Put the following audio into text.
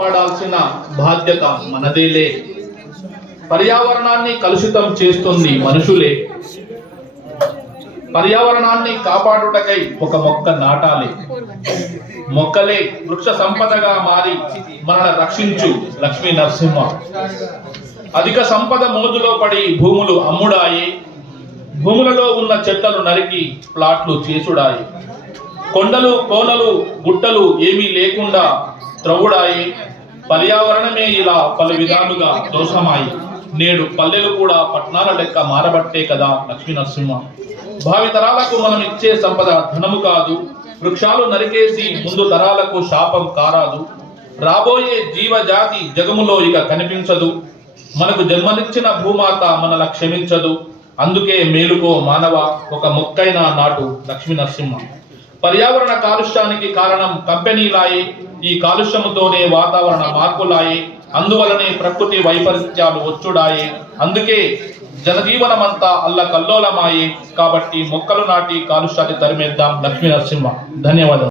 కాపాడాల్సిన బాధ్యత మనదేలే. పర్యావరణాన్ని కలుషితం చేస్తుంది మనుషులే. పర్యావరణాన్ని కాపాడుటకై ఒక మొక్క నాటాలి. మొక్కలే వృక్ష సంపదగా మారి మనల్ని రక్షించు లక్ష్మీ నరసింహ. అధిక సంపద మోజులో పడి భూములు అమ్ముడాయి. భూములలో ఉన్న చెట్లను నరికి ప్లాట్లు చేసుడాయి. కొండలు కోనలు గుట్టలు ఏమీ లేకుండా త్రవ్వుడాయి. పర్యావరణమే ఇలా పలు విధాలుగా దోషమాయి. నేడు పల్లెలు కూడా పట్టణాల లెక్క మారబట్టే కదా లక్ష్మీ నరసింహ. భావితరాలకు మనం ఇచ్చే సంపద ధనము కాదు. వృక్షాలు నరికేసి ముందు తరాలకు శాపం కారాదు. రాబోయే జీవజాతి జగములో ఇక కనిపించదు. మనకు జన్మనిచ్చిన భూమాత మనల క్షమించదు. అందుకే మేలుకో మానవ, ఒక మొక్కైనా నాటు లక్ష్మీ నరసింహ. పర్యావరణ కాలుష్యానికి కారణం కంపెనీలాయే. ఈ కాలుష్యముతోనే వాతావరణ మార్పులాయే. అందువలనే ప్రకృతి వైపరీత్యాలు వచ్చుడాయే. అందుకే జనజీవనమంతా అల్లకల్లోలమాయే. కాబట్టి మొక్కలు నాటి కాలుష్యాన్ని తరిమేద్దాం లక్ష్మీ నరసింహ. ధన్యవాదాలు.